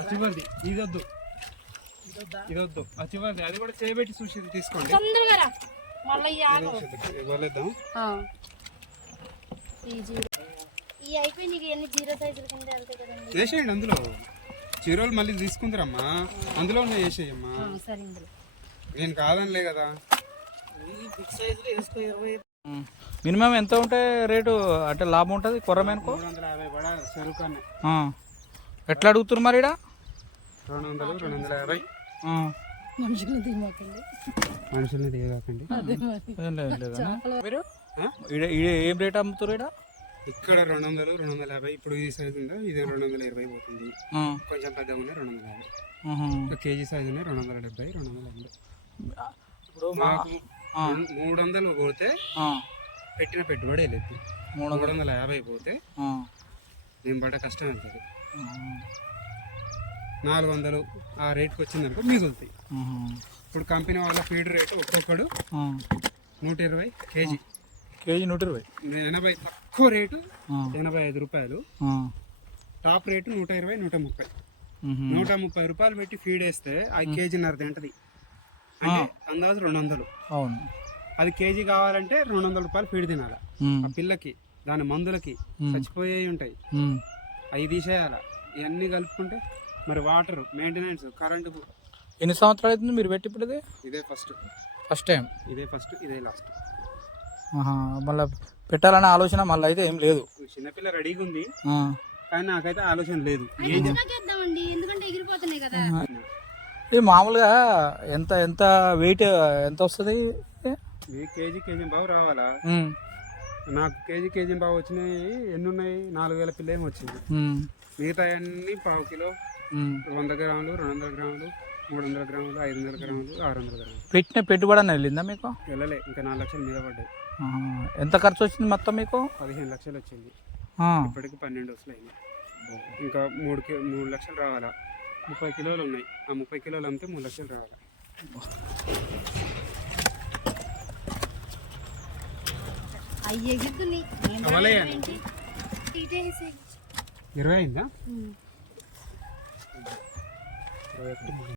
అచ్చివంది ఇదొద్దు ఇదొద్దు అచ్చివంది అది కూడా చేయబెట్టి చూసి తీసుకోండి ఇవ్వలేద్దాం వేసేయండి అందులో జీరోలు మళ్ళీ తీసుకుందరమ్మా అందులో వేసేయమ్మా నేను కాదనిలే కదా. మినిమం ఎంత ఉంటే రేటు అంటే లాభం ఉంటుంది కొర్రమేనుకో? 350 పడాలి చెరుకన్నా. ఎట్లా అడుగుతున్నారు మరి ఇక్కడ? 200 250. మనుషుల్ని దిగకండి. మీరు ఏం రేట్ అమ్ముతారు ఇక్కడ? 200 250. ఇప్పుడు ఈ సైజు ఉందా ఇది 220 పోతుంది. కొంచెం పెద్దగా ఉన్నాయి 250. కేజీ సైజు ఉన్నాయి 270 280. ఇప్పుడు మాకు 300 పోతే పెట్టిన పెట్టుబడి వెళ్ళేది. 350 పోతే నేను పడ్డ కష్టం వెళ్తుంది. 400 ఆ రేట్కి వచ్చిందనుకో మిగులుతాయి. ఇప్పుడు కంపెనీ వాళ్ళ ఫీడ్ రేటు ఒక్కొక్కడు 120 కేజీ. 120. 80 తక్కువ రేటు 85 రూపాయలు. Top rate 120 130. 130 రూపాయలు పెట్టి ఫీడ్ వేస్తే ఆ కేజీన్నర తింటది. అంటే అందాజు 200. అవును. అది కేజీ కావాలంటే 200 రూపాయలు ఫీడ్ తినాలి. ఆ పిల్లకి దాని మందులకి చచ్చిపోయేవి ఉంటాయి, అవి తీసేయాలి. ఇవన్నీ కలుపుకుంటే మరి వాటర్ మెయింటెనెన్స్ కరెంటు. ఎన్ని సంవత్సరాలు అవుతుంది మీరు పెట్టి? ఇప్పుడు ఇదే ఫస్ట్ టైం, ఇదే ఫస్ట్, ఇదే లాస్ట్. మళ్ళీ పెట్టాలనే ఆలోచన మళ్ళీ అయితే ఏం లేదు. చిన్నపిల్ల రెడీగా ఉంది కానీ నాకైతే ఆలోచన లేదు. ఇది మామూలుగా ఎంత ఎంత వెయిట్ ఎంత వస్తుంది? కేజీ బావు రావాలా? నాకు కేజీ బావు వచ్చినాయి. ఎన్ని ఉన్నాయి? 4000 పిల్ల ఏమి వచ్చింది. మిగతా అన్ని పావు కిలో, 100 గ్రాములు, 200 గ్రాములు, 300 గ్రాములు, 500 గ్రాములు, 600 గ్రాములు. పెట్టిన పెట్టుబడి అని వెళ్ళిందా మీకు? వెళ్ళలే, ఇంకా 4 లక్షల మీద పడ్డాయి. ఎంత ఖర్చు వచ్చింది మొత్తం మీకు? 15 లక్షలు వచ్చింది. ఇప్పటికి 12 వసూలు అయినాయి. ఇంకా 3 లక్షలు రావాలా? 30 కిలోలు ఉన్నాయి. ఆ 30 కిలోలు అమ్మితే 3 లక్షలు రావాలా? 20 అయిందా?